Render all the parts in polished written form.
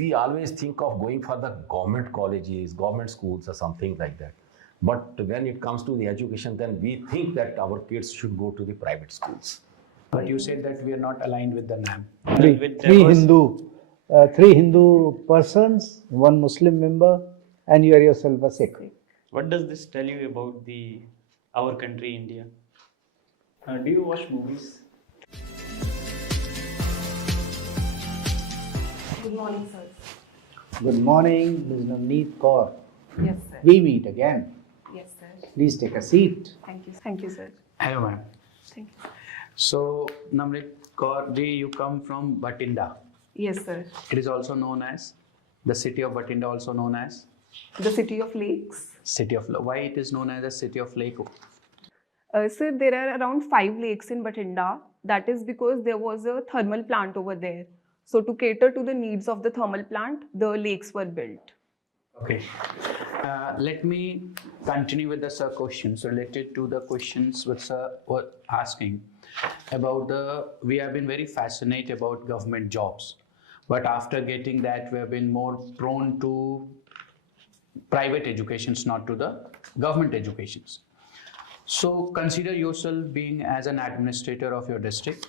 We always think of going for the government colleges, government schools or something like that. But when it comes to the education, then we think that our kids should go to the private schools. But you said that we are not aligned with the NAM. Three Hindu persons, one Muslim member, and you are yourself a Sikh. What does this tell you about our country, India? Do you watch movies? Good morning, sir. Good morning, Ms. Navneet Kaur. Yes, sir. We meet again. Yes, sir. Please take a seat. Thank you. Thank you, sir. Hello, ma'am. Thank you. So, Navneet Kaur ji, you come from Bathinda. Yes, sir. It is also known as the city of Bathinda, also known as The city of lakes. city of. Why it is known as the city of lake? Sir, there are around 5 lakes in Bathinda. That is because there was a thermal plant over there. So to cater to the needs of the thermal plant, the lakes were built. Okay. Let me continue with the sir questions related to the questions which sir were asking about we have been very fascinated about government jobs, but after getting that we have been more prone to private educations, not to the government educations. So consider yourself being as an administrator of your district.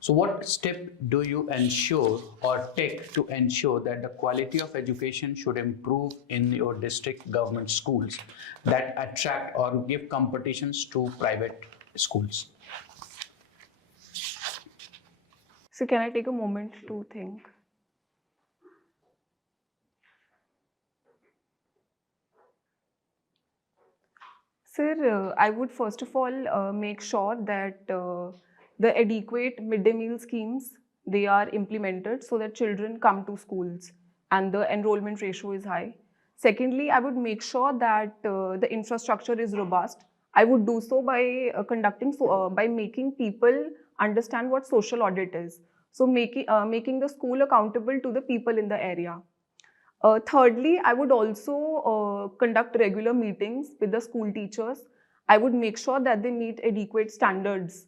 So what step do you ensure or take to ensure that the quality of education should improve in your district government schools that attract or give competitions to private schools? So can I take a moment to think? Sir, I would first of all make sure that the adequate midday meal schemes, they are implemented so that children come to schools and the enrollment ratio is high. Secondly, I would make sure that the infrastructure is robust. I would do so by by making people understand what social audit is. So making the school accountable to the people in the area. Thirdly, I would also conduct regular meetings with the school teachers. I would make sure that they meet adequate standards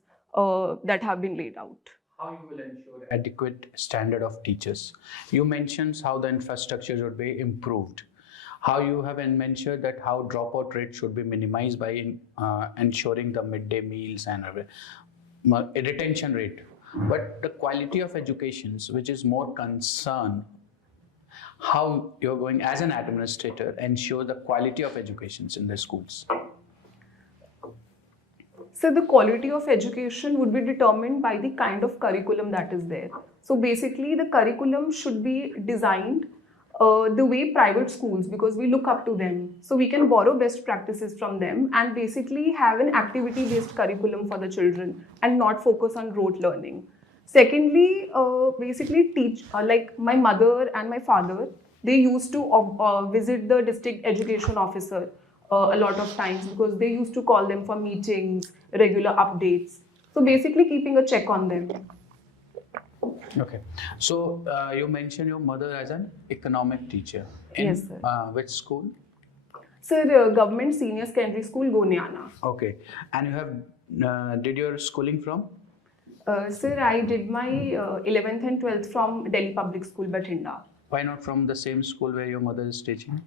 that have been laid out. How you will ensure adequate standard of teachers? You mentioned how the infrastructure should be improved. How you have mentioned that how dropout rate should be minimized by ensuring the midday meals and retention rate. But the quality of educations, which is more concern, how you're going as an administrator ensure the quality of educations in the schools? So the quality of education would be determined by the kind of curriculum that is there. So basically the curriculum should be designed the way private schools, because we look up to them. So we can borrow best practices from them and basically have an activity-based curriculum for the children and not focus on rote learning. Secondly, basically like my mother and my father, they used to visit the district education officer a lot of times because they used to call them for meetings, regular updates. So basically keeping a check on them. Okay. So you mentioned your mother as an economic teacher. In, yes, sir. Which school? Sir, Government Senior Secondary School, Goniana. Okay. And you have did your schooling from? Sir, I did my 11th and 12th from Delhi Public School, Bathinda. Why not from the same school where your mother is teaching?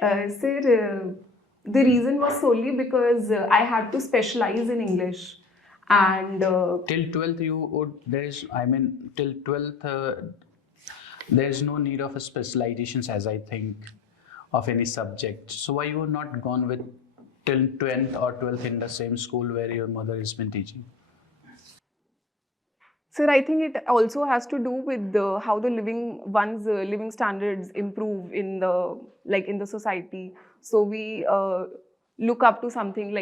Sir, the reason was solely because I had to specialize in English. And till 12th you would, till 12th there is no need of a specializations, as I think, of any subject. So why you have not gone with till 10th or 12th in the same school where your mother has been teaching? Sir, I think it also has to do with how the one's living standards improve in the society. So we look up to something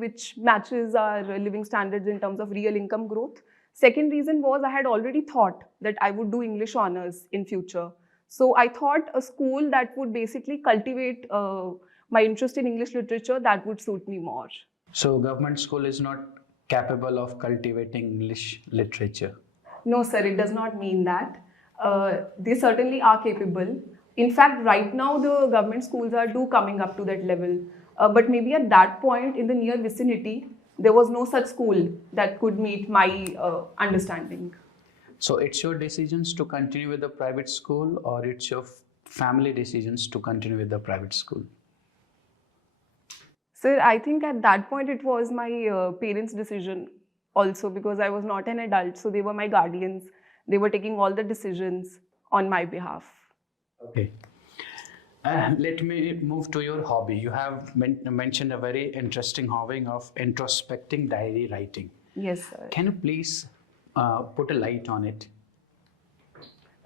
which matches our living standards in terms of real income growth. Second reason was I had already thought that I would do English honors in future. So I thought a school that would basically cultivate my interest in English literature, that would suit me more. So government school is not capable of cultivating English literature? No, sir, it does not mean that. They certainly are capable. In fact, right now the government schools are coming up to that level. But maybe at that point in the near vicinity, there was no such school that could meet my understanding. So it's your decisions to continue with the private school, or it's your family decisions to continue with the private school? Sir, I think at that point it was my parents' decision also, because I was not an adult, so they were my guardians. They were taking all the decisions on my behalf. Okay. Let me move to your hobby. You have mentioned a very interesting hobby of introspecting diary writing. Yes, sir. Can you please put a light on it?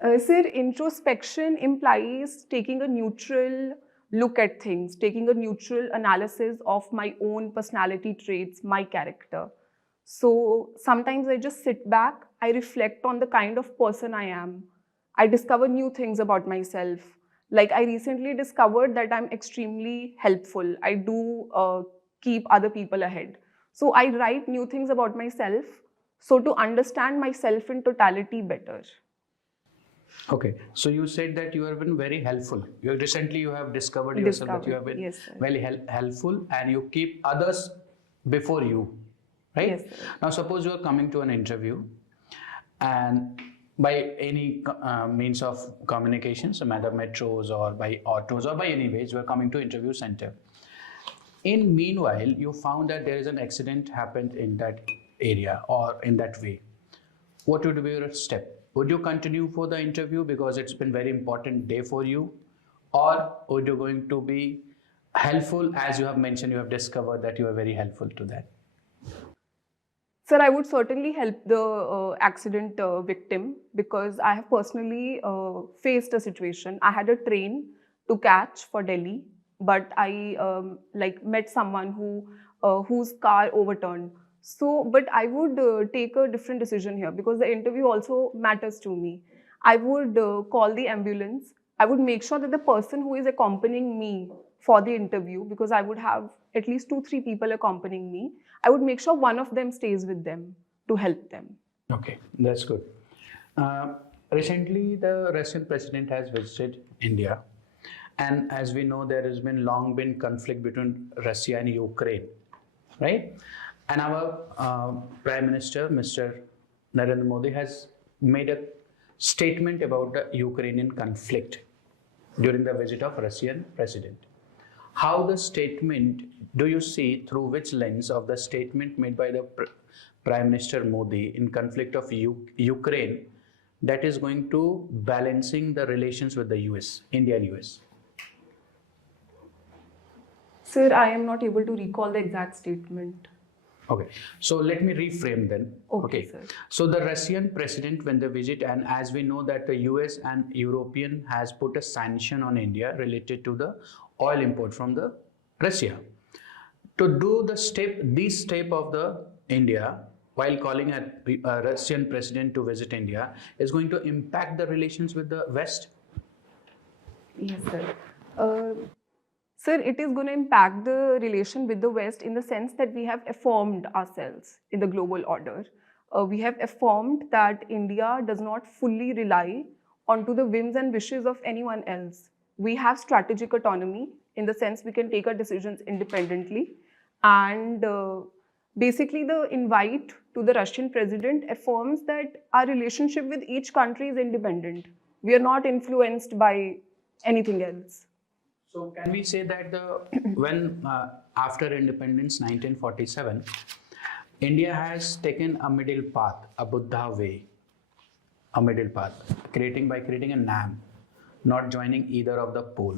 Sir, introspection implies taking a neutral look at things, taking a neutral analysis of my own personality traits, my character. So sometimes I just sit back, I reflect on the kind of person I am. I discover new things about myself. Like I recently discovered that I'm extremely helpful. I do keep other people ahead. So I write new things about myself, so to understand myself in totality better. Okay, so you said that you have been very helpful. You have discovered yourself that you have been Yes, sir. very helpful, and you keep others before you, right? Yes, sir. Now, suppose you are coming to an interview, and by any means of communication, so matter metros or by autos or by any ways, you are coming to interview center. In meanwhile, you found that there is an accident happened in that area or in that way. What would be your step? Would you continue for the interview because it's been very important day for you, or would you going to be helpful, as you have mentioned, you have discovered that you are very helpful to that? Sir, I would certainly help the accident victim, because I have personally faced a situation. I had a train to catch for Delhi, but I met someone whose car overturned. So, but I would take a different decision here, because the interview also matters to me. I would call the ambulance. I would make sure that the person who is accompanying me for the interview, because I would have at least 2-3 people accompanying me, I would make sure one of them stays with them to help them. Okay, that's good. Recently, the Russian president has visited India, and as we know, there has been long been conflict between Russia and Ukraine, right? And our Prime Minister, Mr. Narendra Modi, has made a statement about the Ukrainian conflict during the visit of Russian president. How the statement do you see, through which lens of the statement made by the Prime Minister Modi in conflict of Ukraine, that is going to balancing the relations with the US, India and US? Sir, I am not able to recall the exact statement. Okay, so let me reframe then. Okay, sir. So the Russian president, when they visit, and as we know that the US and European has put a sanction on India related to the oil import from the Russia. To do this step of the India, while calling a Russian president to visit India, is going to impact the relations with the West? Yes, sir. Sir, it is going to impact the relation with the West in the sense that we have affirmed ourselves in the global order. We have affirmed that India does not fully rely onto the whims and wishes of anyone else. We have strategic autonomy in the sense we can take our decisions independently. And basically, the invite to the Russian president affirms that our relationship with each country is independent. We are not influenced by anything else. So can we say that when after independence 1947, India has taken a middle path, a Buddha way, a middle path, by creating a NAM, not joining either of the pole.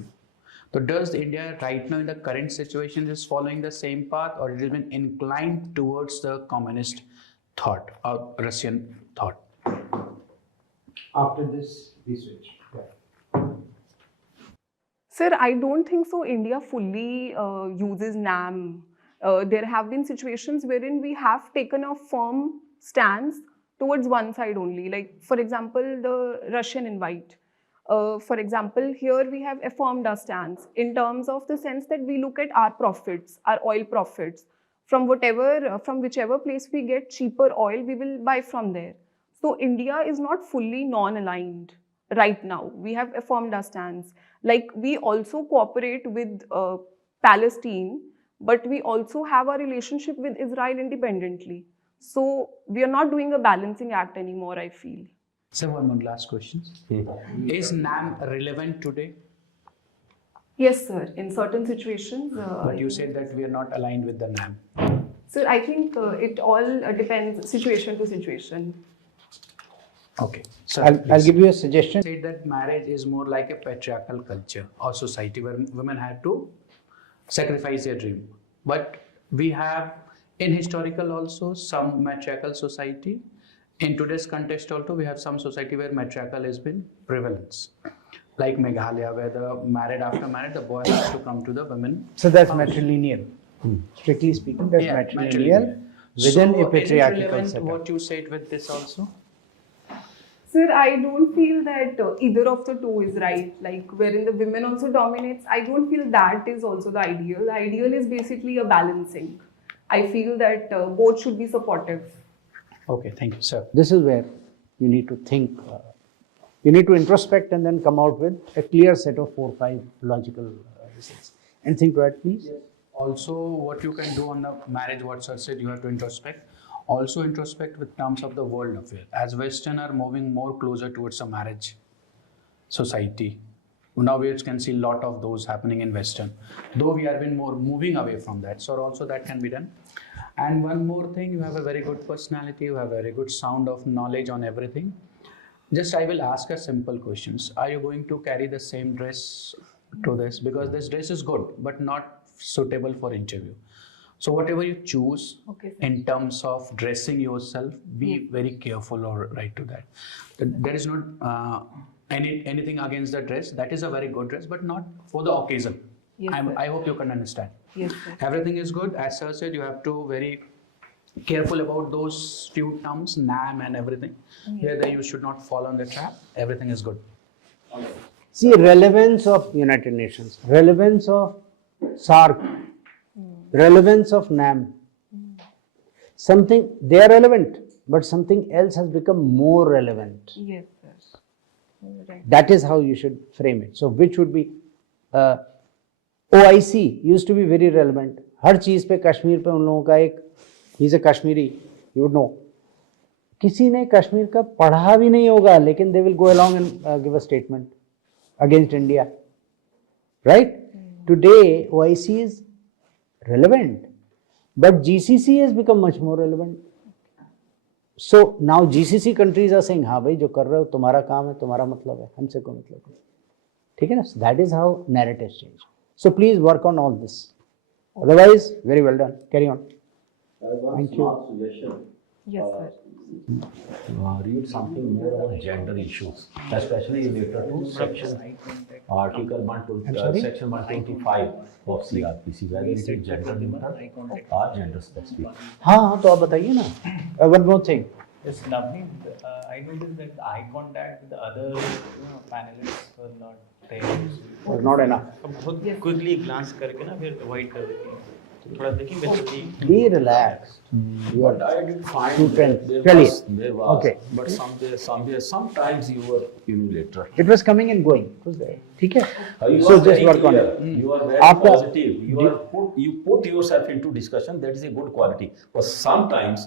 So does India right now in the current situation is following the same path, or it has been inclined towards the communist thought or Russian thought? After this, we switch. Sir, I don't think so. India fully uses NAM. There have been situations wherein we have taken a firm stance towards one side only. Like, for example, the Russian invite. For example, here we have affirmed our stance in terms of the sense that we look at our profits, our oil profits. From whichever place we get cheaper oil, we will buy from there. So India is not fully non-aligned right now. We have affirmed our stance. Like, we also cooperate with Palestine, but we also have a relationship with Israel independently. So we are not doing a balancing act anymore, I feel. So one more last question. Is NAM relevant today? Yes, sir. In certain situations. But you said that we are not aligned with the NAM. So I think it all depends situation to situation. Okay. So I'll give you a suggestion. Say that marriage is more like a patriarchal culture or society where women had to sacrifice their dream. But we have in historical also some matriarchal society. In today's context also we have some society where matriarchal has been prevalence. Like Meghalaya, where after marriage the boy has to come to the women. So that's matrilineal. Strictly speaking, that's matrilineal within a patriarchal is it relevant setup. what you said with this also? Sir, I don't feel that either of the two is right. Like wherein the women also dominates, I don't feel that is also the ideal. The ideal is basically a balancing. I feel that both should be supportive. Okay, thank you, sir. This is where you need to think. You need to introspect and then come out with a clear set of 4 or 5 logical results. Anything to add, please? Yes. Also, what you can do on the marriage, what sir said, you have to introspect. Also introspect with terms of the world affair. As Western are moving more closer towards a marriage society. Now we can see a lot of those happening in Western. Though we have been more moving away from that. So also that can be done. And one more thing, you have a very good personality, you have a very good sound of knowledge on everything. Just I will ask a simple questions. Are you going to carry the same dress to this? Because this dress is good, but not suitable for interview. So whatever you choose in terms of dressing yourself, be very careful or right to that. There is not anything against the dress. That is a very good dress, but not for the occasion. Yes, I hope you can understand. Yes, sir. Everything is good. As sir said, you have to very careful about those few terms, NAM and everything. Whether you should not fall on the trap. Everything is good. See, relevance of United Nations, relevance of SARC, relevance of NAM. Something, they are relevant, but something else has become more relevant. Yes, sir. Right. That is how you should frame it. So, which would be OIC used to be very relevant. हर चीज पे कश्मीर पे उन लोगों का एक he is a Kashmiri, you would know. किसी ने कश्मीर का पढ़ा भी नहीं होगा, लेकिन they will go along and give a statement against India. Right? Today, OIC is relevant, but GCC has become much more relevant. So now GCC countries are saying, हाँ भाई जो कर रहे हो तुम्हारा काम है, तुम्हारा मतलब है, हमसे कोई मतलब नहीं. ठीक है ना? That is how narratives change. So please work on all this. Otherwise, very well done. Carry on. Thank you. Small suggestion. Yes, sir. Read something more on gender issues, especially related to section Article 120, Section 125 of CRPC, whether it is gender neutral or gender specific. हाँ तो आप बताइए ना. One more thing. Yes, Navneet, I noticed that the eye contact with the other panelists were not there. Was not enough. बहुत quickly glance करके ना फिर avoid कर देती हैं. थोड़ा देखिए basically. Be relaxed. You are But I did find too that tense. there was, Okay. but sometimes you were unilateral. It was coming and going. It was there. ठीक है? You So are just very work on clear. it. You are very आपका- positive. You put yourself into discussion. That is a good quality. But sometimes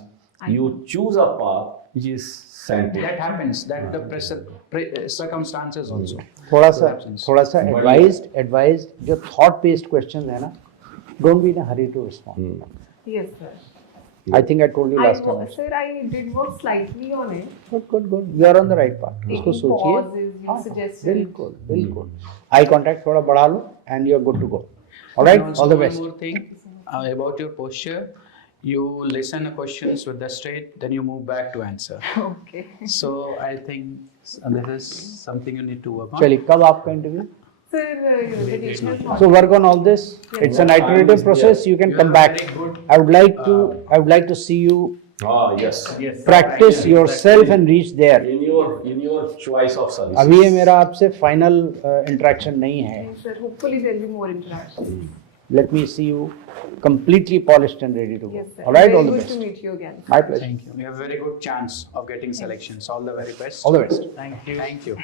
you choose a path which is scientific. That happens. That the circumstances also. थोड़ा सा advised जो thought based questions है ना, don't be in a hurry to respond. Yes, sir. I think I told you last time. Sir, I did work slightly on it. Good. You are on the right path. उसको Taking सोचिए. pauses, you suggested. बिल्कुल. Eye contact थोड़ा बढ़ा लो and you are good to go. All right. And also All the one best. more thing about your posture. You listen to questions with the straight, then you move back to answer. Okay. So I think this is something you need to work on. चलिए कब आपका interview? Sir, the regional So work on all this. It's an iterative process. You can You come are back. very good. I would like to see you Yes. practice yourself and reach there. In your choice of services. अभी ये मेरा आपसे final interaction नहीं है. Sir, hopefully there will be more interaction. Let me see you completely polished and ready to go. Yes, sir. All right, Very all the good best. to meet you again. My pleasure. Thank you. You have a very good chance of getting selections. All the very best. All the best. Thank you. Thank you.